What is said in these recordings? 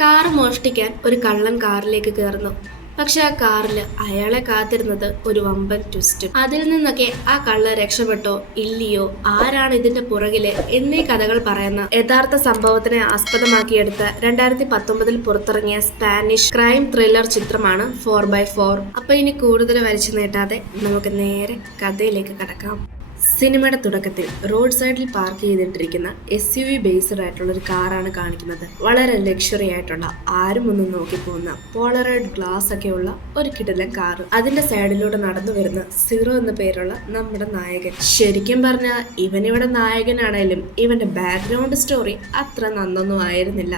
Car മോഷ്ടിക്കാൻ ഒരു കള്ളൻ കാറിലേക്ക് കയറുന്നു. പക്ഷെ ആ കാറിൽ അയാളെ കാത്തിരുന്നത് ഒരു വമ്പൻ ട്വിസ്റ്റ്. അതിൽ നിന്നൊക്കെ ആ കള്ളൻ രക്ഷപ്പെട്ടോ ഇല്ലയോ, ആരാണ് ഇതിന്റെ പുറകില് എന്നീ കഥകൾ പറയുന്ന യഥാർത്ഥ സംഭവത്തിനെ ആസ്പദമാക്കിയെടുത്ത 2019 പുറത്തിറങ്ങിയ സ്പാനിഷ് ക്രൈം ത്രില്ലർ ചിത്രമാണ് 4x4. അപ്പൊ ഇനി കൂടുതൽ വലിച്ചു നീട്ടാതെ നമുക്ക് നേരെ കഥയിലേക്ക് കടക്കാം. സിനിമയുടെ തുടക്കത്തിൽ റോഡ് സൈഡിൽ പാർക്ക് ചെയ്തിട്ടിരിക്കുന്ന SUV ബേസ്ഡ് ആയിട്ടുള്ള ഒരു കാറാണ് കാണിക്കുന്നത്. വളരെ ലക്ഷറി ആയിട്ടുള്ള, ആരും ഒന്നും നോക്കി പോകുന്ന പോളറൈഡ് ഗ്ലാസ് ഒക്കെ ഉള്ള ഒരു കിടിലൻ കാറ്. അതിന്റെ സൈഡിലൂടെ നടന്നു വരുന്ന സീറോ എന്ന പേരുള്ള നമ്മുടെ നായകൻ. ശരിക്കും പറഞ്ഞാൽ ഇവനിവിടെ നായകനാണേലും ഇവന്റെ ബാക്ക്ഗ്രൗണ്ട് സ്റ്റോറി അത്ര നന്നൊന്നും ആയിരുന്നില്ല.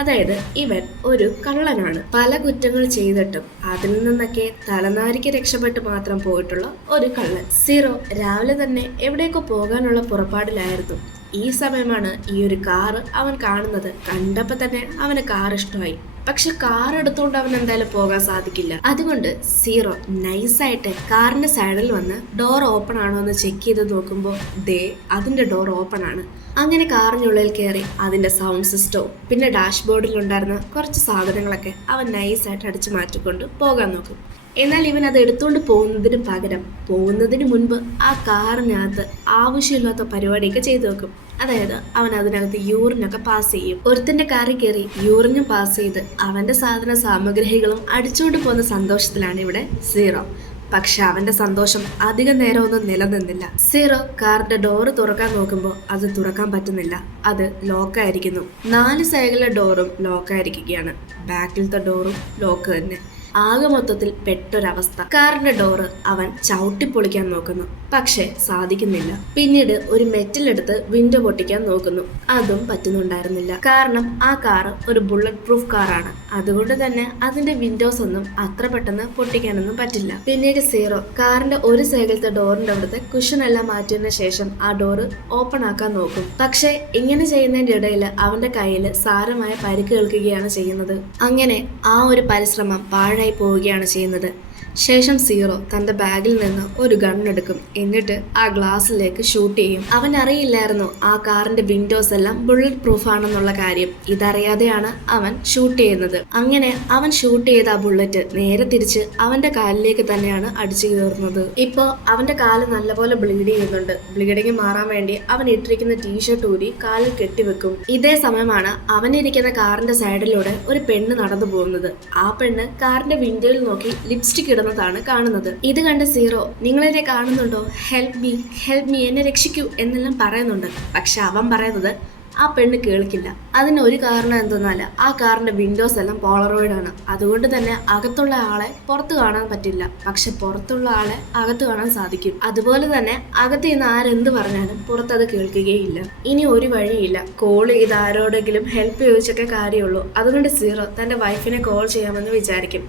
അതായത് ഇവൻ ഒരു കള്ളനാണ്. പല കുറ്റങ്ങൾ ചെയ്തിട്ടും അതിൽ നിന്നൊക്കെ തലനാരിക്ക് രക്ഷപ്പെട്ട് മാത്രം പോയിട്ടുള്ള ഒരു കള്ളൻ. സീറോ രാവിലെ തന്നെ എവിടേക്കോ പോകാനുള്ള പുറപ്പാടിലായിരുന്നു. ഈ സമയമാണ് ഈ ഒരു കാറ് അവൻ കാണുന്നത്. കണ്ടപ്പോ തന്നെ അവന് കാർ ഇഷ്ടമായി. പക്ഷെ കാർ എടുത്തുകൊണ്ട് അവൻ എന്തായാലും പോകാൻ സാധിക്കില്ല. അതുകൊണ്ട് സീറോ നൈസായിട്ട് കാറിന്റെ സൈഡിൽ വന്ന് ഡോർ ഓപ്പൺ ആണോ എന്ന് ചെക്ക് ചെയ്ത് നോക്കുമ്പോൾ അതിന്റെ ഡോർ ഓപ്പൺ ആണ്. അങ്ങനെ കാറിനുള്ളിൽ കയറി അതിന്റെ സൗണ്ട് സിസ്റ്റവും പിന്നെ ഡാഷ്ബോർഡിൽ ഉണ്ടായിരുന്ന കുറച്ച് സാധനങ്ങളൊക്കെ അവൻ നൈസായിട്ട് അടിച്ചു മാറ്റിക്കൊണ്ട് പോകാൻ നോക്കും. എന്നാൽ ഇവൻ അത് എടുത്തുകൊണ്ട് പോകുന്നതിന് മുൻപ് ആ കാറിനകത്ത് ആവശ്യമില്ലാത്ത പരിപാടിയൊക്കെ ചെയ്തു വെക്കും. അതായത് അവൻ അതിനകത്ത് യൂറിനൊക്കെ പാസ് ചെയ്യും. ഒരുത്തിന്റെ കാറിൽ കയറി യൂറിനും പാസ് ചെയ്ത് അവന്റെ സാധന സാമഗ്രികളും അടിച്ചുകൊണ്ട് പോകുന്ന സന്തോഷത്തിലാണ് ഇവിടെ സീറോ. പക്ഷെ അവന്റെ സന്തോഷം അധികം നേരം ഒന്നും നിലനിന്നില്ല. സീറോ കാറിന്റെ ഡോറ് തുറക്കാൻ നോക്കുമ്പോൾ അത് തുറക്കാൻ പറ്റുന്നില്ല. അത് ലോക്കായിരിക്കുന്നു. 4 സൈഡിലെ ഡോറും ലോക്കായിരിക്കുകയാണ്. ബാക്കിലത്തെ ഡോറും ലോക്ക് തന്നെ. ആകെ മൊത്തത്തിൽ പെട്ടൊരവസ്ഥ. കാറിന്റെ ഡോറ് അവൻ ചവിട്ടി പൊളിക്കാൻ നോക്കുന്നു, പക്ഷെ സാധിക്കുന്നില്ല. പിന്നീട് ഒരു മെറ്റലെടുത്ത് വിൻഡോ പൊട്ടിക്കാൻ നോക്കുന്നു, അതും പറ്റുന്നുണ്ടായിരുന്നില്ല. കാരണം ആ കാറ് ഒരു ബുള്ളറ്റ് പ്രൂഫ് കാറാണ്. അതുകൊണ്ട് തന്നെ അതിന്റെ വിൻഡോസ് ഒന്നും അത്ര പെട്ടെന്ന് പൊട്ടിക്കാനൊന്നും പറ്റില്ല. പിന്നീട് സീറോ കാറിന്റെ ഒരു സൈഡിലത്തെ ഡോറിന്റെ അവിടുത്തെ കുഷൻ എല്ലാം മാറ്റിയതിനു ശേഷം ആ ഡോറ് ഓപ്പൺ ആക്കാൻ നോക്കും. പക്ഷെ ഇങ്ങനെ ചെയ്യുന്നതിന്റെ ഇടയിൽ അവന്റെ കയ്യിൽ സാരമായ പരിക്ക് കേൾക്കുകയാണ് ചെയ്യുന്നത്. അങ്ങനെ ആ ഒരു പരിശ്രമം പോവുകയാണ് ചെയ്യുന്നത്. ശേഷം സീറോ തന്റെ ബാഗിൽ നിന്ന് ഒരു ഗൺ എടുക്കും. എന്നിട്ട് ആ ഗ്ലാസ്സിലേക്ക് ഷൂട്ട് ചെയ്യും. അവൻ അറിയില്ലായിരുന്നു ആ കാറിന്റെ വിൻഡോസ് എല്ലാം ബുള്ളറ്റ് പ്രൂഫ് ആണെന്നുള്ള കാര്യം. ഇതറിയാതെയാണ് അവൻ ഷൂട്ട് ചെയ്യുന്നത്. അങ്ങനെ അവൻ ഷൂട്ട് ചെയ്ത ആ ബുള്ളറ്റ് നേരെ തിരിച്ച് അവന്റെ കാലിലേക്ക് തന്നെയാണ് അടിച്ചു കയറുന്നത്. ഇപ്പോ അവന്റെ കാല് നല്ലപോലെ ബ്ലീഡ് ചെയ്യുന്നുണ്ട്. ബ്ലീഡിങ് മാറാൻ വേണ്ടി അവൻ ഇട്ടിരിക്കുന്ന ടീഷർട്ട് ഊരി കാലിൽ കെട്ടിവെക്കും. ഇതേ സമയമാണ് അവനിരിക്കുന്ന കാറിന്റെ സൈഡിലൂടെ ഒരു പെണ്ണ് നടന്നു പോകുന്നത്. ആ പെണ്ണ് കാറിന്റെ വിൻഡോയിൽ നോക്കി ലിപ്സ്റ്റിക് ാണ് കാണുന്നത്. ഇത് കണ്ട സീറോ, നിങ്ങളെന്നെ കാണുന്നുണ്ടോ, ഹെൽപ്പ് മീ, എന്നെ രക്ഷിക്കൂ എന്നെല്ലാം പറയുന്നുണ്ട്. പക്ഷെ അവൻ പറയുന്നത് ആ പെണ്ണ് കേൾക്കില്ല. അതിന് ഒരു കാരണം എന്തെന്നാൽ ആ കാറിന്റെ വിൻഡോസ് എല്ലാം പോളറോയിഡ് ആണ്. അതുകൊണ്ട് തന്നെ അകത്തുള്ള ആളെ പുറത്ത് കാണാൻ പറ്റില്ല, പക്ഷെ പുറത്തുള്ള ആളെ അകത്ത് കാണാൻ സാധിക്കും. അതുപോലെ തന്നെ അകത്ത് നിന്ന് ആരെന്ത് പറഞ്ഞാലും പുറത്തത് കേൾക്കുകയില്ല. ഇനി ഒരു വഴിയില്ല, കോൾ ചെയ്ത് ആരോടെങ്കിലും ഹെൽപ്പ് ചോദിച്ചൊക്കെ കാര്യമുള്ളൂ. അതുകൊണ്ട് സീറോ തന്റെ വൈഫിനെ കോൾ ചെയ്യാമെന്ന് വിചാരിക്കും.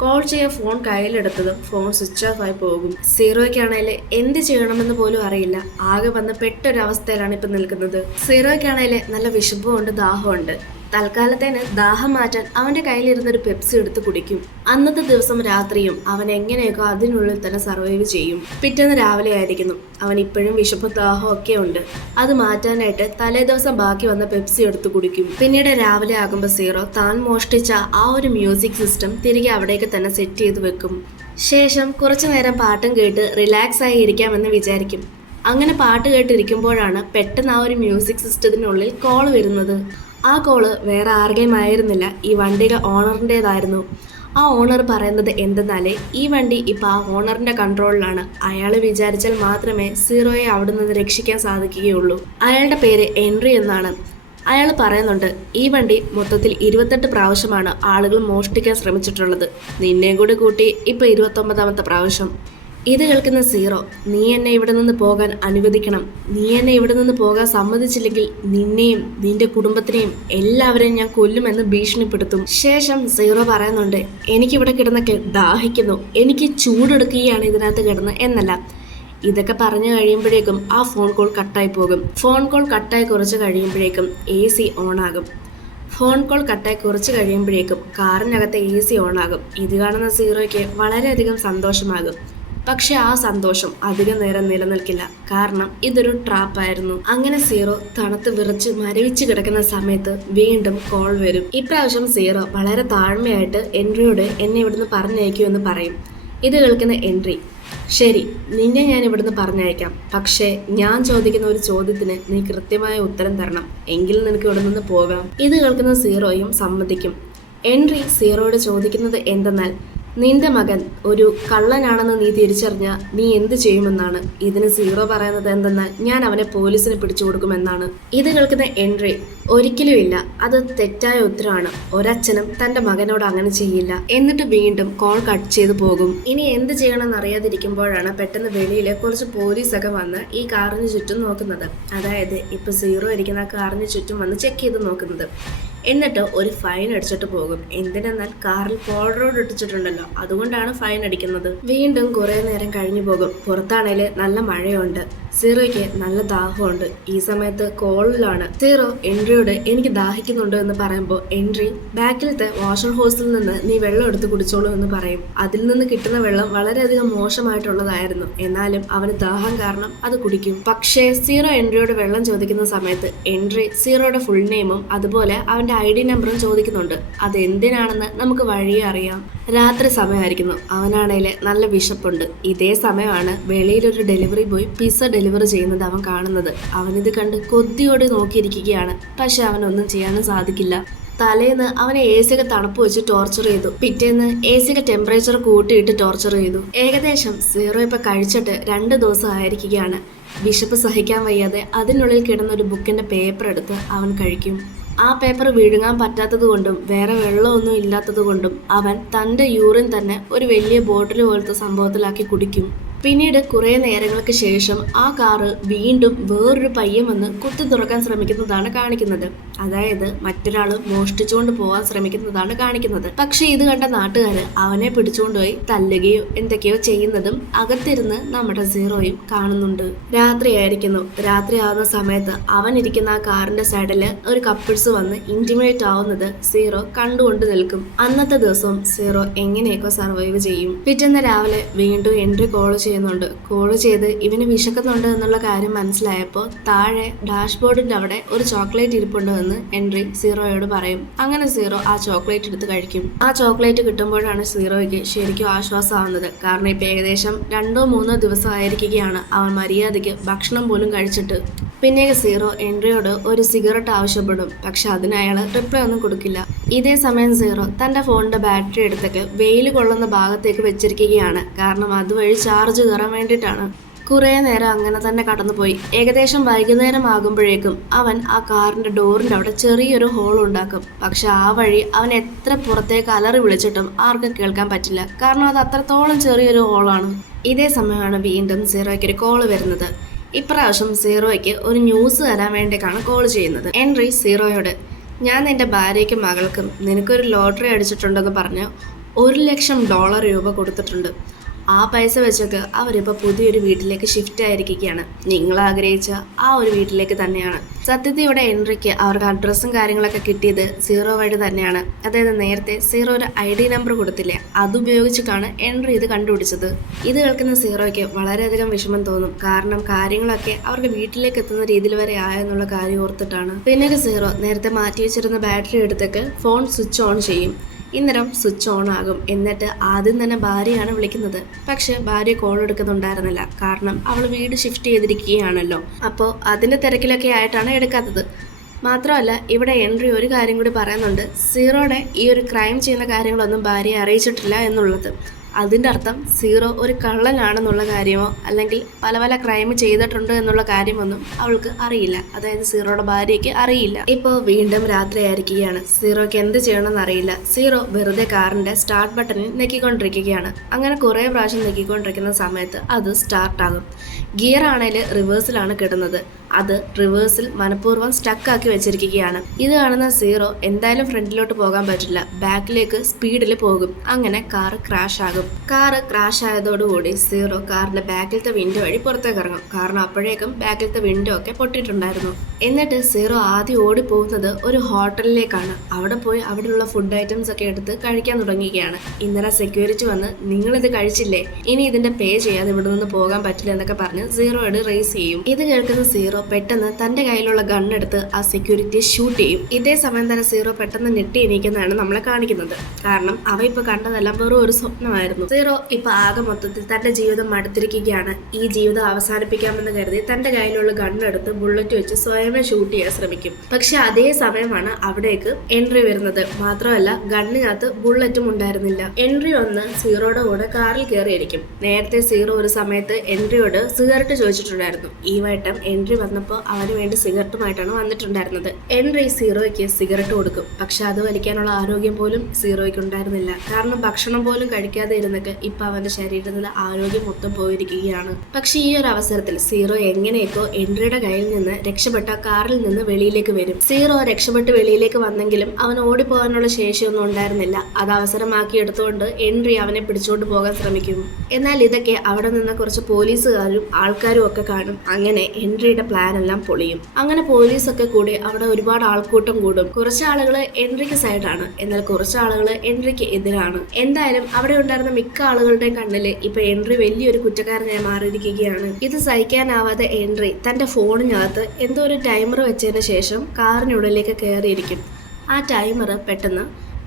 കോൾ ചെയ്യാൻ ഫോൺ കയ്യിലെടുത്തതും ഫോൺ സ്വിച്ച് ഓഫ് ആയി പോകും. സീറോയ്ക്കാണെങ്കിൽ എന്ത് ചെയ്യണമെന്ന് പോലും അറിയില്ല. ആകെ വന്ന് പെട്ടൊരവസ്ഥയിലാണ് ഇപ്പം നിൽക്കുന്നത്. സീറോയ്ക്കാണെങ്കിൽ നല്ല വിശപ്പുമുണ്ട്, ദാഹമുണ്ട്. തൽക്കാലത്തേന് ദാഹം മാറ്റാൻ അവന്റെ കയ്യിലിരുന്നൊരു പെപ്സി എടുത്ത് കുടിക്കും. അന്നത്തെ ദിവസം രാത്രിയും അവൻ എങ്ങനെയൊക്കെ അതിനുള്ളിൽ തന്നെ സർവൈവ് ചെയ്യും. പിറ്റേന്ന് രാവിലെ ആയിരിക്കുന്നു. അവൻ ഇപ്പോഴും വിശപ്പ് ദാഹം ഒക്കെ ഉണ്ട്. അത് മാറ്റാനായിട്ട് തലേ ദിവസം ബാക്കി വന്ന പെപ്സി എടുത്ത് കുടിക്കും. പിന്നീട് രാവിലെ ആകുമ്പോൾ സീറോ താൻ മോഷ്ടിച്ച ആ ഒരു മ്യൂസിക് സിസ്റ്റം തിരികെ അവിടേക്ക് തന്നെ സെറ്റ് ചെയ്ത് വെക്കും. ശേഷം കുറച്ചു നേരം പാട്ടും കേട്ട് റിലാക്സ് ആയി ഇരിക്കാമെന്ന് വിചാരിക്കും. അങ്ങനെ പാട്ട് കേട്ടിരിക്കുമ്പോഴാണ് പെട്ടെന്ന് ആ ഒരു മ്യൂസിക് സിസ്റ്റത്തിനുള്ളിൽ കോൾ വരുന്നത്. ആ കോള് വേറെ ആരുടെയും ആയിരുന്നില്ല, ഈ വണ്ടിയുടെ ഓണറിൻ്റെതായിരുന്നു. ആ ഓണർ പറയുന്നത് എന്തെന്നാലേ ഈ വണ്ടി ഇപ്പം ആ ഓണറിൻ്റെ കൺട്രോളിലാണ്. അയാൾ വിചാരിച്ചാൽ മാത്രമേ സീറോയെ അവിടെ നിന്ന് രക്ഷിക്കാൻ സാധിക്കുകയുള്ളൂ. അയാളുടെ പേര് എൻട്രി എന്നാണ്. അയാൾ പറയുന്നുണ്ട്, ഈ വണ്ടി മൊത്തത്തിൽ 28 പ്രാവശ്യമാണ് ആളുകൾ മോഷ്ടിക്കാൻ ശ്രമിച്ചിട്ടുള്ളത്. നിന്നെയും കൂടി കൂട്ടി ഇപ്പം 29ാമത്തെ പ്രാവശ്യം. ഇത് കേൾക്കുന്ന സീറോ, നീ എന്നെ ഇവിടെ നിന്ന് പോകാൻ അനുവദിക്കണം. നീ എന്നെ ഇവിടെ നിന്ന് പോകാൻ സമ്മതിച്ചില്ലെങ്കിൽ നിന്നെയും നിന്റെ കുടുംബത്തിനെയും എല്ലാവരെയും ഞാൻ കൊല്ലുമെന്ന് ഭീഷണിപ്പെടുത്തും. ശേഷം സീറോ പറയുന്നുണ്ട്, എനിക്കിവിടെ കിടന്ന് ദാഹിക്കുന്നു, എനിക്ക് ചൂടെടുക്കുകയാണ് ഇതിനകത്ത് കിടന്ന് എന്നല്ല. ഇതൊക്കെ പറഞ്ഞു കഴിയുമ്പോഴേക്കും ആ ഫോൺ കോൾ കട്ടായി പോകും. ഫോൺ കോൾ കട്ടായി കുറച്ച് കഴിയുമ്പോഴേക്കും AC ഓണാകും. ഫോൺ കോൾ കട്ടായി കുറച്ച് കഴിയുമ്പോഴേക്കും കാറിനകത്തെ AC ഓണാകും. ഇത് കാണുന്ന സീറോയ്ക്ക് വളരെയധികം സന്തോഷമാകും. പക്ഷെ ആ സന്തോഷം അധികം നേരം നിലനിൽക്കില്ല. കാരണം ഇതൊരു ട്രാപ്പായിരുന്നു. അങ്ങനെ സീറോ തണുത്ത് വിറച്ച് മരവിച്ച് കിടക്കുന്ന സമയത്ത് വീണ്ടും കോൾ വരും. ഇപ്രാവശ്യം സീറോ വളരെ താഴ്മയായിട്ട് എൻട്രിയോട് എന്നെ ഇവിടുന്ന് പറഞ്ഞയക്കുമെന്ന് പറയും. ഇത് കേൾക്കുന്ന എൻട്രി, ശരി, നിന്നെ ഞാൻ ഇവിടുന്ന് പറഞ്ഞയക്കാം. പക്ഷേ ഞാൻ ചോദിക്കുന്ന ഒരു ചോദ്യത്തിന് നീ കൃത്യമായ ഉത്തരം തരണം. എങ്കിൽ നിനക്ക് ഇവിടെ നിന്ന് പോകാം. ഇത് കേൾക്കുന്ന സീറോയും സമ്മതിക്കും. എൻട്രി സീറോയോട് ചോദിക്കുന്നത് എന്തെന്നാൽ, നിന്റെ മകൻ ഒരു കള്ളനാണെന്ന് നീ തിരിച്ചറിഞ്ഞാൽ നീ എന്ത് ചെയ്യുമെന്നാണ്. ഇതിന് സീറോ പറയുന്നത് എന്തെന്നാൽ, ഞാൻ അവനെ പോലീസിന് പിടിച്ചു കൊടുക്കുമെന്നാണ്. ഇത് കേൾക്കുന്ന എൻട്രി, ഒരിക്കലും ഇല്ല, അത് തെറ്റായ ഉത്തരമാണ്. ഒരച്ഛനും തന്റെ മകനോട് അങ്ങനെ ചെയ്യില്ല. എന്നിട്ട് വീണ്ടും കോൾ കട്ട് ചെയ്തു പോകും. ഇനി എന്ത് ചെയ്യണമെന്ന് അറിയാതിരിക്കുമ്പോഴാണ് പെട്ടെന്ന് വെളിയിൽ കുറച്ച് പോലീസൊക്കെ വന്ന് ഈ കാറിന് ചുറ്റും നോക്കുന്നത്. അതായത് ഇപ്പൊ സീറോ ഇരിക്കുന്ന ആ കാറിന് ചുറ്റും വന്ന് ചെക്ക് ചെയ്ത് നോക്കുന്നത്. എന്നിട്ട് ഒരു ഫൈൻ അടിച്ചിട്ട് പോകും. എന്തിനെന്നാൽ കാറിൽ പോൾ റോഡ് ഇട്ടിട്ടുണ്ടല്ലോ, അതുകൊണ്ടാണ് ഫൈൻ അടിക്കുന്നത്. വീണ്ടും കുറെ നേരം കഴിഞ്ഞു പോകും. പുറത്താണേല് നല്ല മഴയുണ്ട്. സീറോയ്ക്ക് നല്ല ദാഹമുണ്ട്. ഈ സമയത്ത് കോളിലാണ്. സീറോ എൻട്രിയോട് എനിക്ക് ദാഹിക്കുന്നുണ്ട് എന്ന് പറയുമ്പോൾ എൻട്രി ബാക്കിലത്തെ വാഷർ ഹോസിൽ നിന്ന് നീ വെള്ളം എടുത്ത് കുടിച്ചോളൂ എന്ന് പറയും. അതിൽ നിന്ന് കിട്ടുന്ന വെള്ളം വളരെയധികം മോശമായിട്ടുള്ളതായിരുന്നു. എന്നാലും അവന് ദാഹം കാരണം അത് കുടിക്കും. പക്ഷേ സീറോ എൻട്രിയോട് വെള്ളം ചോദിക്കുന്ന സമയത്ത് എൻട്രി സീറോയുടെ ഫുൾ നെയിമും അതുപോലെ അവന്റെ ID നമ്പറും ചോദിക്കുന്നുണ്ട്. അത് എന്തിനാണെന്ന് നമുക്ക് വഴിയെ അറിയാം. രാത്രി സമയമായിരിക്കുന്നു. അവനാണേല് നല്ല വിശപ്പുണ്ട്. ഇതേ സമയമാണ് വെളിയിലൊരു ഡെലിവറി ബോയ് പിസ്സ ഡെലിവറി ചെയ്യുന്നത് അവൻ കാണുന്നത്. അവനിത് കണ്ട് കൊതിയോടെ നോക്കിയിരിക്കുകയാണ്. പക്ഷെ അവനൊന്നും ചെയ്യാനും സാധിക്കില്ല. തലേന്ന് അവനെ AC തണുപ്പ് വെച്ച് ടോർച്ചർ ചെയ്തു. പിറ്റേന്ന് AC ടെമ്പറേച്ചർ കൂട്ടിയിട്ട് ടോർച്ചർ ചെയ്തു. ഏകദേശം സീറോ ഇപ്പൊ കഴിച്ചിട്ട് 2 ദിവസം ആയിരിക്കുകയാണ്. വിശപ്പ് സഹിക്കാൻ വയ്യാതെ അതിനുള്ളിൽ കിടന്ന ഒരു ബുക്കിന്റെ പേപ്പർ എടുത്ത് അവൻ കഴിക്കും. ആ പേപ്പർ വിഴുങ്ങാൻ പറ്റാത്തത് കൊണ്ടും വേറെ വെള്ളമൊന്നും ഇല്ലാത്തത് കൊണ്ടും അവൻ തൻ്റെ യൂറിൻ തന്നെ ഒരു വലിയ ബോട്ടിൽ പോലത്തെ സംഭവത്തിലാക്കി കുടിക്കും. പിന്നീട് കുറെ നേരങ്ങൾക്ക് ശേഷം ആ കാറ് വീണ്ടും വേറൊരു പയ്യൻ വന്ന് കുത്തി തുറക്കാൻ ശ്രമിക്കുന്നതാണ് കാണിക്കുന്നത്. അതായത് മറ്റൊരാൾ മോഷ്ടിച്ചുകൊണ്ട് പോകാൻ ശ്രമിക്കുന്നതാണ് കാണിക്കുന്നത്. പക്ഷെ ഇത് കണ്ട നാട്ടുകാര് അവനെ പിടിച്ചുകൊണ്ടുപോയി തല്ലുകയോ എന്തൊക്കെയോ ചെയ്യുന്നതും അകത്തിരുന്ന് നമ്മുടെ സീറോയും കാണുന്നുണ്ട്. രാത്രിയായിരിക്കുന്നു. രാത്രിയാവുന്ന സമയത്ത് അവൻ ഇരിക്കുന്ന ആ കാറിന്റെ സൈഡില് ഒരു കപ്പിൾസ് വന്ന് ഇന്റിമേറ്റ് ആവുന്നത് സീറോ കണ്ടുകൊണ്ട് നിൽക്കും. അന്നത്തെ ദിവസം സീറോ എങ്ങനെയൊക്കെ സർവൈവ് ചെയ്യും. പിറ്റേന്ന് രാവിലെ വീണ്ടും എൻട്രി കോൾ കോൾ ചെയ്ത് ഇവന് വിശക്കുന്നുണ്ട് എന്നുള്ള കാര്യം മനസ്സിലായപ്പോൾ താഴെ ഡാഷ്ബോർഡിന്റെ അവിടെ ഒരു ചോക്ലേറ്റ് ഇരിപ്പുണ്ട് എന്ന് എൻട്രി സീറോയോട് പറയും. അങ്ങനെ സീറോ ആ ചോക്ലേറ്റ് എടുത്ത് കഴിക്കും. ആ ചോക്ലേറ്റ് കിട്ടുമ്പോഴാണ് സീറോയ്ക്ക് ശരിക്കും ആശ്വാസമാവുന്നത്. കാരണം ഇപ്പൊ ഏകദേശം 2-3 ദിവസം ആയിരിക്കുകയാണ് അവൻ മര്യാദയ്ക്ക് ഭക്ഷണം പോലും കഴിച്ചിട്ട്. പിന്നെ സീറോ എൻട്രിയോട് ഒരു സിഗരറ്റ് ആവശ്യപ്പെടും. പക്ഷെ അതിന് അയാൾ റിപ്ലൈ ഒന്നും കൊടുക്കില്ല. ഇതേ സമയം സീറോ തന്റെ ഫോണിന്റെ ബാറ്ററി എടുത്തേക്ക് വെയിൽ കൊള്ളുന്ന ഭാഗത്തേക്ക് വെച്ചിരിക്കുകയാണ്. കാരണം അതുവഴി ചാർജ് കയറാൻ വേണ്ടിയിട്ടാണ്. കുറെ നേരം അങ്ങനെ തന്നെ കടന്നുപോയി. ഏകദേശം വൈകുന്നേരം ആകുമ്പോഴേക്കും അവൻ ആ കാറിന്റെ ഡോറിന്റെ അവിടെ ചെറിയൊരു ഹോൾ ഉണ്ടാക്കും. പക്ഷെ ആ വഴി അവൻ എത്ര പുറത്തേക്ക് അലറി വിളിച്ചിട്ടും ആർക്കും കേൾക്കാൻ പറ്റില്ല. കാരണം അത് അത്രത്തോളം ചെറിയൊരു ഹോളാണ്. ഇതേ സമയമാണ് വീണ്ടും സീറോയ്ക്ക് ഒരു കോള് വരുന്നത്. ഇപ്രാവശ്യം സീറോയ്ക്ക് ഒരു ന്യൂസ് തരാൻ വേണ്ടിയിട്ടാണ് കോൾ ചെയ്യുന്നത്. എൻട്രി സീറോയോട്, ഞാൻ നിന്റെ ഭാര്യയ്ക്കും മകൾക്കും നിനക്കൊരു ലോട്ടറി അടിച്ചിട്ടുണ്ടെന്ന് പറഞ്ഞ് $1,00,000 രൂപ കൊടുത്തിട്ടുണ്ട്. ആ പൈസ വെച്ചൊക്കെ അവരിപ്പോൾ പുതിയൊരു വീട്ടിലേക്ക് ഷിഫ്റ്റ് ആയിരിക്കുകയാണ്. നിങ്ങൾ ആഗ്രഹിച്ച ആ ഒരു വീട്ടിലേക്ക് തന്നെയാണ്. സത്യത്തിൽ ഇവിടെ എൻട്രിക്ക് അവർക്ക് അഡ്രസ്സും കാര്യങ്ങളൊക്കെ കിട്ടിയത് സീറോ വഴി തന്നെയാണ്. അതായത് നേരത്തെ സീറോ ഒരു ID നമ്പർ കൊടുത്തില്ലേ, അതുപയോഗിച്ചിട്ടാണ് എൻട്രി ഇത് കണ്ടുപിടിച്ചത്. ഇത് കേൾക്കുന്ന സീറോയ്ക്ക് വളരെയധികം വിഷമം തോന്നും. കാരണം കാര്യങ്ങളൊക്കെ അവർക്ക് വീട്ടിലേക്ക് എത്തുന്ന രീതിയിൽ വരെ ആയെന്നുള്ള കാര്യം ഓർത്തിട്ടാണ്. പിന്നീട് സീറോ നേരത്തെ മാറ്റി വെച്ചിരുന്ന ബാറ്ററി എടുത്തേക്ക് ഫോൺ സ്വിച്ച് ഓൺ ചെയ്യും. ഇന്നേരം സ്വിച്ച് ഓൺ ആകും. എന്നിട്ട് ആദ്യം തന്നെ ഭാര്യയാണ് വിളിക്കുന്നത്. പക്ഷെ ഭാര്യ കോൾ എടുക്കുന്നുണ്ടായിരുന്നില്ല. കാരണം അവൾ വീട് ഷിഫ്റ്റ് ചെയ്തിരിക്കുകയാണല്ലോ. അപ്പോൾ അതിൻ്റെ തിരക്കിലൊക്കെ ആയിട്ടാണ് എടുക്കാത്തത്. മാത്രമല്ല ഇവിടെ എൻട്രി ഒരു കാര്യം കൂടി പറയുന്നുണ്ട്, സീറോയുടെ ഈ ഒരു ക്രൈം ചെയ്യുന്ന കാര്യങ്ങളൊന്നും ഭാര്യയെ അറിയിച്ചിട്ടില്ല എന്നുള്ളത്. അതിൻ്റെ അർത്ഥം സീറോ ഒരു കള്ളനാണെന്നുള്ള കാര്യമോ അല്ലെങ്കിൽ പല പല ക്രൈം ചെയ്തിട്ടുണ്ട് എന്നുള്ള കാര്യമൊന്നും അവൾക്ക് അറിയില്ല. അതായത് സീറോയുടെ ഭാര്യയ്ക്ക് അറിയില്ല. ഇപ്പോൾ വീണ്ടും രാത്രിയായിരിക്കുകയാണ്. സീറോയ്ക്ക് എന്ത് ചെയ്യണമെന്ന് അറിയില്ല. സീറോ വെറുതെ കാറിന്റെ സ്റ്റാർട്ട് ബട്ടണിൽ നെക്കിക്കൊണ്ടിരിക്കുകയാണ്. അങ്ങനെ കുറേ പ്രാവശ്യം നെക്കിക്കൊണ്ടിരിക്കുന്ന സമയത്ത് അത് സ്റ്റാർട്ടാകും. ഗിയർ ആണെങ്കിൽ റിവേഴ്സിലാണ് കിടന്നത്. അത് റിവേഴ്സിൽ മനഃപൂർവ്വം സ്റ്റക്കാക്കി വെച്ചിരിക്കുകയാണ്. ഇത് കാണുന്ന സീറോ എന്തായാലും ഫ്രണ്ടിലോട്ട് പോകാൻ പറ്റില്ല, ബാക്കിലേക്ക് സ്പീഡിൽ പോകും. അങ്ങനെ കാറ് ക്രാഷ് ആകും. കാറ് ക്രാഷ് ആയതോടുകൂടി സീറോ കാറിന്റെ ബാക്കിലത്തെ വിൻഡോ വഴി പുറത്തേക്ക് ഇറങ്ങും. കാരണം അപ്പോഴേക്കും ബാക്കിലത്തെ വിൻഡോ ഒക്കെ പൊട്ടിയിട്ടുണ്ടായിരുന്നു. എന്നിട്ട് സീറോ ആദ്യം ഓടിപ്പോകുന്നത് ഒരു ഹോട്ടലിലേക്കാണ്. അവിടെ പോയി അവിടെയുള്ള ഫുഡ് ഐറ്റംസ് ഒക്കെ എടുത്ത് കഴിക്കാൻ തുടങ്ങുകയാണ്. ഇന്നലെ സെക്യൂരിറ്റി വന്ന് നിങ്ങളിത് കഴിച്ചില്ലേ, ഇനി ഇതിന്റെ പേ ചെയ്യാതെ ഇവിടെ നിന്ന് പോകാൻ പറ്റില്ല എന്നൊക്കെ പറഞ്ഞ് സീറോയോട് റേസ് ചെയ്യും. ഇത് കേൾക്കുന്ന സീറോ പെട്ടെന്ന് തന്റെ കയ്യിലുള്ള ഗണ്ണെടുത്ത് ആ സെക്യൂരിറ്റിയെ ഷൂട്ട് ചെയ്യും. ഇതേ സമയം തന്നെ സീറോ പെട്ടെന്ന് ഞെട്ടി എണീക്കുന്നതാണ് നമ്മളെ കാണിക്കുന്നത്. കാരണം അവ ഇപ്പൊ കണ്ടതെല്ലാം വെറും ഒരു സ്വപ്നമായിരുന്നു. സീറോ ഇപ്പൊ ആകെ മൊത്തത്തിൽ തന്റെ ജീവിതം മടുത്തിരിക്കുകയാണ്. ഈ ജീവിതം അവസാനിപ്പിക്കാമെന്ന് കരുതി തന്റെ കയ്യിലുള്ള ഗണ്ണെടുത്ത് ബുള്ളറ്റ് വെച്ച് സ്വയമേ ഷൂട്ട് ചെയ്യാൻ ശ്രമിക്കും. പക്ഷെ അതേ സമയമാണ് അവിടേക്ക് എൻട്രി വരുന്നത്. മാത്രമല്ല ഗണ്ണിനകത്ത് ബുള്ളറ്റും ഉണ്ടായിരുന്നില്ല. എൻട്രി വന്ന് സീറോയുടെ കൂടെ കാറിൽ കയറിയിരിക്കും. നേരത്തെ സീറോ ഒരു സമയത്ത് എൻട്രിയോട് സിഗരറ്റ് ചോദിച്ചിട്ടുണ്ടായിരുന്നു. ഈ വട്ടം എൻട്രി വന്നപ്പോൾ അവന് വേണ്ടി സിഗരറ്റുമായിട്ടാണ് വന്നിട്ടുണ്ടായിരുന്നത്. എൻട്രി സീറോയ്ക്ക് സിഗരറ്റ് കൊടുക്കും. പക്ഷെ അത് വലിക്കാനുള്ള ആരോഗ്യം പോലും സീറോയ്ക്ക് ഉണ്ടായിരുന്നില്ല. കാരണം ഭക്ഷണം പോലും കഴിക്കാതെ ഇരുന്നിട്ട് ഇപ്പൊ അവന്റെ ശരീരത്തിൽ ആരോഗ്യം മൊത്തം പോയിരിക്കുകയാണ്. പക്ഷെ ഈ ഒരു അവസരത്തിൽ സീറോ എങ്ങനെയൊക്കെ എൻട്രിയുടെ കയ്യിൽ നിന്ന് രക്ഷപ്പെട്ട കാറിൽ നിന്ന് വെളിയിലേക്ക് വരും. സീറോ രക്ഷപ്പെട്ട് വെളിയിലേക്ക് വന്നെങ്കിലും അവൻ ഓടിപ്പോകാനുള്ള ശേഷിയൊന്നും ഉണ്ടായിരുന്നില്ല. അത് അവസരമാക്കി എടുത്തുകൊണ്ട് എൻട്രി അവനെ പിടിച്ചുകൊണ്ട് പോകാൻ ശ്രമിക്കും. എന്നാൽ ഇതൊക്കെ അവിടെ നിന്ന് കുറച്ച് പോലീസുകാരും ആൾക്കാരും ഒക്കെ കാണും. അങ്ങനെ എൻട്രിയുടെ പ്ലാൻ എല്ലാം പൊളിയും. അങ്ങനെ പോലീസൊക്കെ കൂടി അവിടെ ഒരുപാട് ആൾക്കൂട്ടം കൂടും. കുറച്ച് ആളുകൾ എൻട്രിക്ക് സൈഡാണ്, എന്നാൽ കുറച്ച് ആളുകൾ എൻട്രിക്ക് എതിരാണ്. എന്തായാലും അവിടെ ഉണ്ടായിരുന്ന മിക്ക ആളുകളുടെ കണ്ണില് ഇപ്പൊ എൻട്രി വലിയൊരു കുറ്റക്കാരനായി മാറിയിരിക്കുകയാണ്. ഇത് സഹിക്കാനാവാതെ എൻട്രി തന്റെ ഫോണിനകത്ത് എന്തോ ഒരു ടൈമർ വെച്ചതിന് ശേഷം കാറിനുള്ളിലേക്ക് കയറിയിരിക്കും. ആ ടൈമർ പെട്ടെന്ന്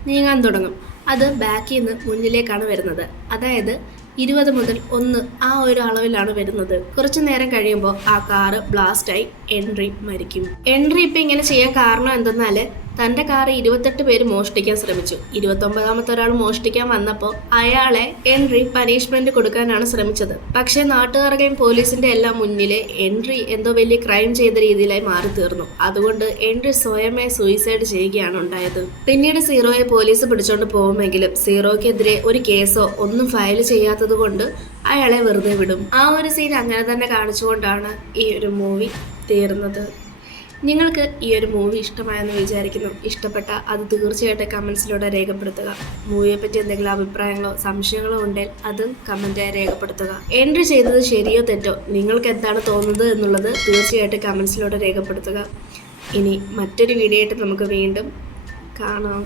നീങ്ങാൻ തുടങ്ങും. അത് ബാക്കിൽ നിന്ന് മുന്നിലേക്കാണ് വരുന്നത്. അതായത് 20 മുതൽ 1 ആ ഒരു അളവിലാണ് വരുന്നത്. കുറച്ചു നേരം കഴിയുമ്പോൾ ആ കാറ് ബ്ലാസ്റ്റായി എൻട്രി മരിക്കും. എൻട്രി ഇപ്പൊ ഇങ്ങനെ ചെയ്യാൻ കാരണം എന്തെന്നാല് തന്റെ കാറ് 28 പേര് മോഷ്ടിക്കാൻ ശ്രമിച്ചു. 29ാമത്തെ ഒരാൾ മോഷ്ടിക്കാൻ വന്നപ്പോൾ അയാളെ എൻട്രി പനിഷ്മെന്റ് കൊടുക്കാനാണ് ശ്രമിച്ചത്. പക്ഷെ നാട്ടുകാരുടെയും പോലീസിന്റെ എല്ലാം മുന്നിലെ എൻട്രി എന്തോ വലിയ ക്രൈം ചെയ്ത രീതിയിലായി മാറി തീർന്നു. അതുകൊണ്ട് എൻട്രി സ്വയമേ സൂയിസൈഡ് ചെയ്യുകയാണ് ഉണ്ടായത്. പിന്നീട് സീറോയെ പോലീസ് പിടിച്ചോണ്ട് പോകുമെങ്കിലും സീറോയ്ക്കെതിരെ ഒരു കേസോ ഒന്നും ഫയൽ ചെയ്യാത്തത് കൊണ്ട് അയാളെ വെറുതെ വിടും. ആ ഒരു സീൻ അങ്ങനെ തന്നെ കാണിച്ചുകൊണ്ടാണ് ഈ ഒരു മൂവി തീർന്നത്. നിങ്ങൾക്ക് ഈ ഒരു മൂവി ഇഷ്ടമായെന്ന് വിചാരിക്കുന്നു. ഇഷ്ടപ്പെട്ട അത് തീർച്ചയായിട്ടും കമൻസിലൂടെ രേഖപ്പെടുത്തുക. മൂവിയെ പറ്റി എന്തെങ്കിലും അഭിപ്രായങ്ങളോ സംശയങ്ങളോ ഉണ്ടെങ്കിൽ അതും കമൻറ്റായി രേഖപ്പെടുത്തുക. എൻട്രി ചെയ്തത് ശരിയോ തെറ്റോ നിങ്ങൾക്ക് എന്താണ് തോന്നുന്നത് എന്നുള്ളത് തീർച്ചയായിട്ടും കമൻസിലൂടെ രേഖപ്പെടുത്തുക. ഇനി മറ്റൊരു വീഡിയോ ആയിട്ട് നമുക്ക് വീണ്ടും കാണാം.